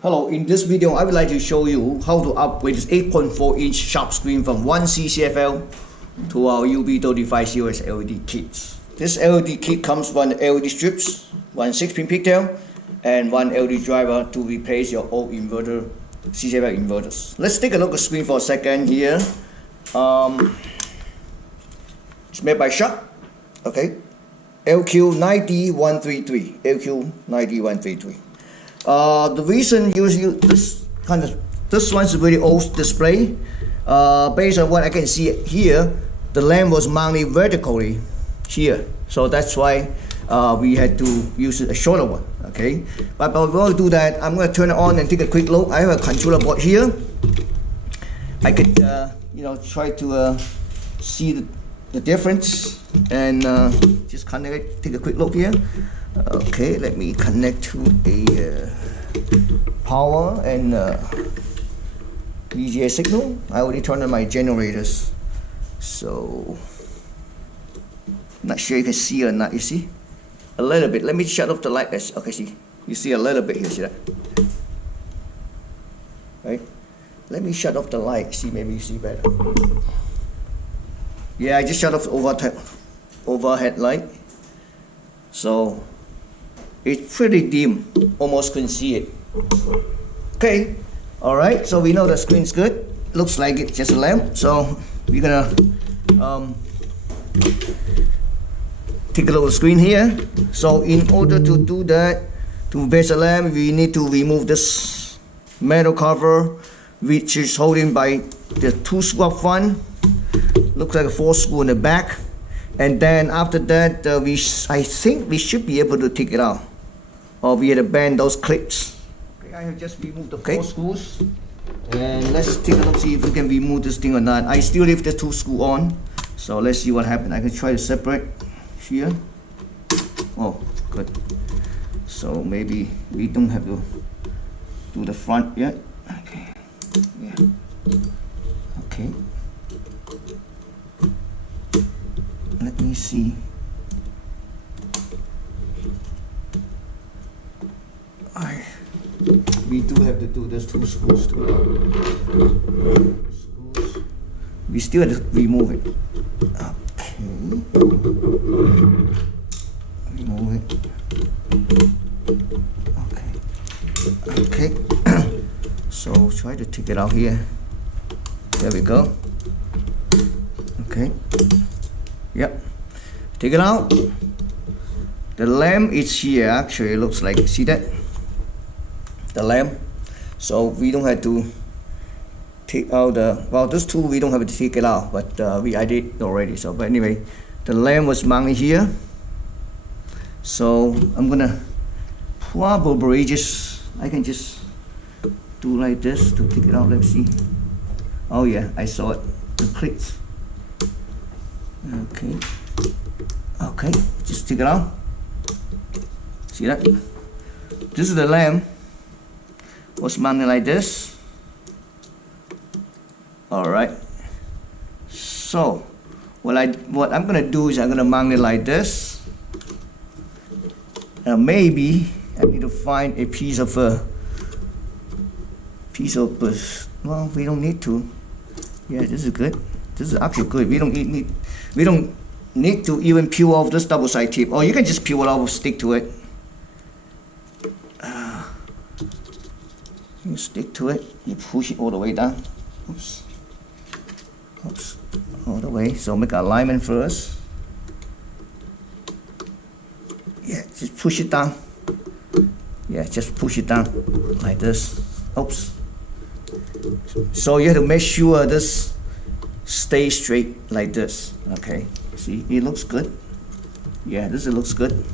Hello, in this video I would like to show you how to upgrade this 8.4-inch sharp screen from one CCFL to our UB35 series LED kits. This LED kit comes with LED strips, one 6-pin pigtail, and one LED driver to replace your old inverter, CCFL inverters. Let's take a look at the screen for a second here. It's made by Sharp. Okay, LQ9D133. LQ9D133. The reason using this one's a really old display. Based on what I can see here, the lamp was mounted vertically here, so that's why we had to use a shorter one. Okay, but before we do that, I'm going to turn it on and take a quick look. I have a controller board here. I could try to see the difference and just connect it. Take a quick look here. Okay, let me connect to a power and VGA signal. I already turned on my generators, so not sure you can see or not. You see a little bit. Let me shut off the light. Okay, see, you see a little bit here. See that? Right. Let me shut off the light. See, maybe you see better. Yeah, I just shut off the overhead light. So it's pretty dim, almost couldn't see it. Okay, all right, so we know the screen's good. Looks like it's just a lamp. So we're gonna take a look at the screen here. So in order to do that, to base the lamp, we need to remove this metal cover, which is holding by the 2 screws up front. Looks like a 4 screw in the back. And then after that, I think we should be able to take it out, or we had to bend those clips. Okay, I have just removed the 4 screws, and let's take a look, see if we can remove this thing or not. I still leave the 2 screws on, so let's see what happens. I can try to separate here. Oh, good. So maybe we don't have to do the front yet. Okay. Yeah. Okay. Let me see. We do have to do this 2 screws too. We still have to remove it. Okay. Remove it. Okay. Okay. So try to take it out here. There we go. Okay. Yep. Take it out. The lamp is here. Actually, it looks like, see that? The lamp. So we don't have to take out the, well, this tool we don't have to take it out, but I did already. So, but anyway, the lamp was mounted here. So I'm gonna probably I can just do like this to take it out. Let's see. Oh yeah, I saw it. The clicks. Okay. Okay, just take it out. See that? This is the lamp. Was mounted like this. Alright. So what I'm gonna do is I'm gonna mount it like this. Maybe I need to find a piece of well, we don't need to. Yeah, this is good. This is actually good. We don't need to even peel off this double side tape, or you can just peel it off and stick to it. You stick to it, you push it all the way down. Oops. Oops. All the way. So make an alignment first. Yeah, just push it down. Yeah, just push it down like this. Oops. So you have to make sure this stays straight like this. Okay. See, it looks good. Yeah, this looks good.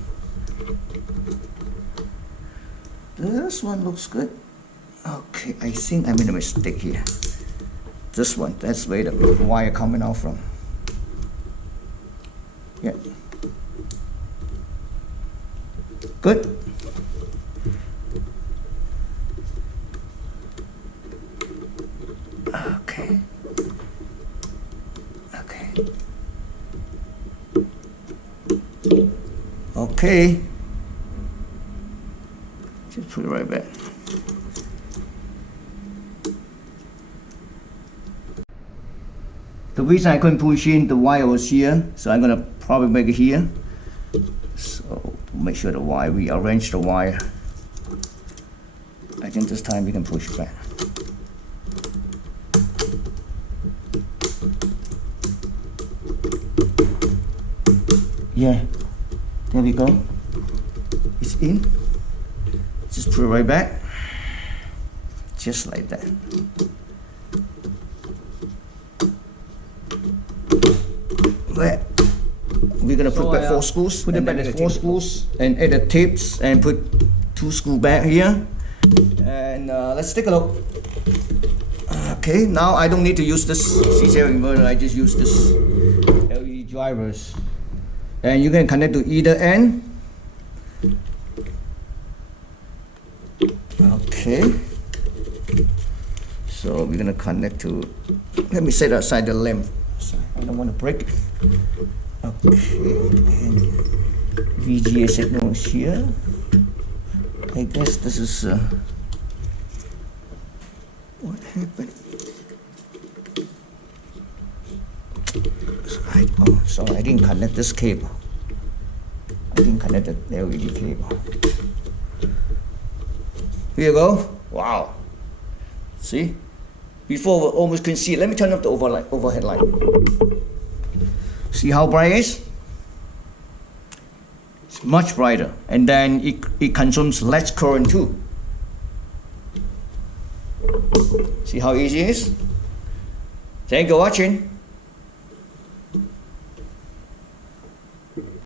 This one looks good. Okay, I think I made a mistake here. This one, that's where the wire coming out from. Yeah. Good. Okay. Okay. Okay. Just put it right back. The reason I couldn't push in, the wire was here, so I'm gonna probably make it here. So make sure the wire, we arrange the wire. I think this time we can push back. Yeah, there we go. It's in. Just put it right back. Just like that. There. We're gonna put back 4 screws. Put it back 4 screws and add the tips and put 2 screws back here. And let's take a look. Okay, now I don't need to use this C0 inverter. I just use this LED drivers. And you can connect to either end. Okay. So we're gonna connect to. Let me set aside the lamp. I don't want to break it. Okay. And VGA signal is here. I guess this is. What happened? Sorry, I didn't connect this cable. I didn't connect the LED cable. Here you go. Wow. See? Before we almost couldn't see it. Let me turn off the overhead light. See how bright it is? It's much brighter. And then it consumes less current too. See how easy it is? Thank you for watching.